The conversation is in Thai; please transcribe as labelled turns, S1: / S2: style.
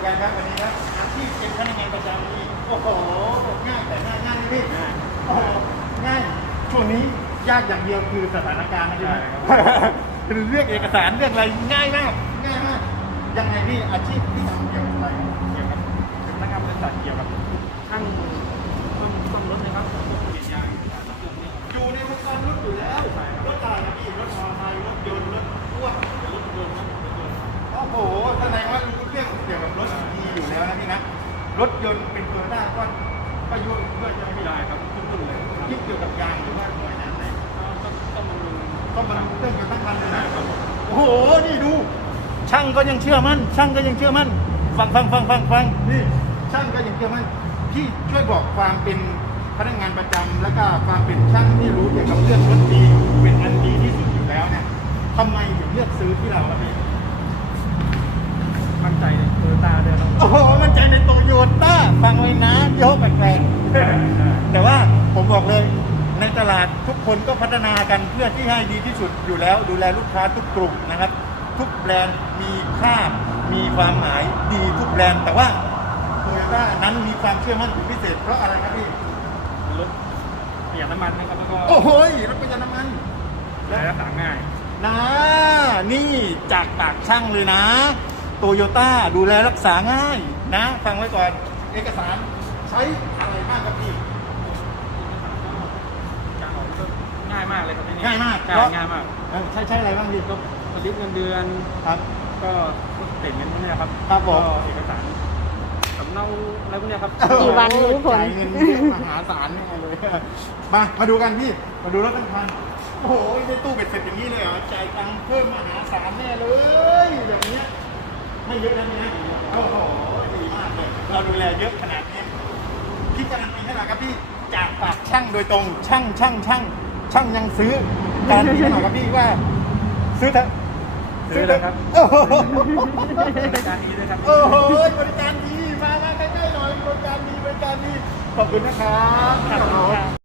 S1: กันครับวันนี้ครับอาชีพเป็นพนักงานประจำนี่โอ้โหง่ายแต่ง่ายเลยพี่โอ้โหง่ายช่วงนี้ยากอย่างเดียวคือสถานการณ์นะพี่คือเรื่องเอกสารเรื่องอะไรง่ายมากยังไงพี่อาชีพที่ทำเกี่ยวกับอะไรเกี่ยวกับเป็นพนักงานบริษัทเกี่ยวกับช่างซ่อมรถนะครับเปลี่ยนยางอยู่ในวงการรถอยู่แล้วรถอะไรนะพี่รถมอเตอร์ไซค์รถยนต์รถพ่วงรถยนต์โอ้โหแสดงว่ารู้เรื่องเกี่ยวกับรถดีอยู่แล้วนะพี่นะรถยนต์เป็นตัวได้ก็ประโยชน์ด้วยใช่ไหมพี่ได้ครับทุกต้นเลยคิดเกี่ยวกับยางหรือว่าหน่วยงานไหนต้องบำรุงเครื่องยนต์ตั้งคันเลยนะครับโอ้โหนี่ดูช่างก็ยังเชื่อมั่นฟังนี่ช่างก็ยังเชื่อมั่นพี่ช่วยบอกความเป็นพนักงานประจำแล้วก็ความเป็นช่างที่รู้เกี่ยวกับเรื่องรถดีเป็นอันดีที่สุดอยู่แล้วเนี่ยทำไมถึงเลือกซื้อที่เราล่ะพี่มั่นใจในโตโยต้าด้วยครับโอ้โหมั่นใจในโตโยต้าฟังไว้นะโยกแปลกๆแต่ว่าผมบอกเลยในตลาดทุกคนก็พัฒนากันเพื่อที่ให้ดีที่สุดอยู่แล้วดูแลลูกค้าทุกกลุ่มนะครับทุกแบรนด์มีค่ามีความหมายดีทุกแบรนด์แต่ว่าโตโยต้านั้นมีความเชื่อมั่นเป็นพิเศษเพราะอะไรครับพี่รถประหยัดน้ำมันนะครับแล้วก็โอ้โหรถประหยัดน้ำมันและรักษาง่ายนะนี่จากปากช่างเลยนะโตโยต้าดูแลรักษาง่ายนะฟังไว้ก่อนเอกสารใช้อะไรบ้างครับพี่ง่ายมากเลยครับที่นี่ง่ายมากใช้อะไรบ้างพี่ก็สลิปเงินเดือนครับก็เต็มเงินพวกนี้ครับครับผมเอกสารสำเนาอะไรพวกนี้ครับ
S2: กี่วันรู้ผล
S1: เงินมหาศาลแน่เลยมาดูกันพี่มาดูรถทั้งคันโอ้โหในตู้เบ็ดเสร็จอย่างนี้เลยเหรอจ่ายตังค์เพิ่มมหาศาลแน่เลยอย่างนี้ไม่เยอะนะเนี่ยโอ้โหดีมากเลยเราดูแลเยอะขนาดนี้พี่การันตีให้หน่อยครับพี่จากปากช่างโดยตรงช่างยังซื้อการันตีให้หน่อยครับพี่ว่าซื้อเถอะซื้อเลยครับบริการดีด้วยครับโอ้โหบริการดีมาใกล้ๆหน่อยบริการดีขอบคุณนะครับ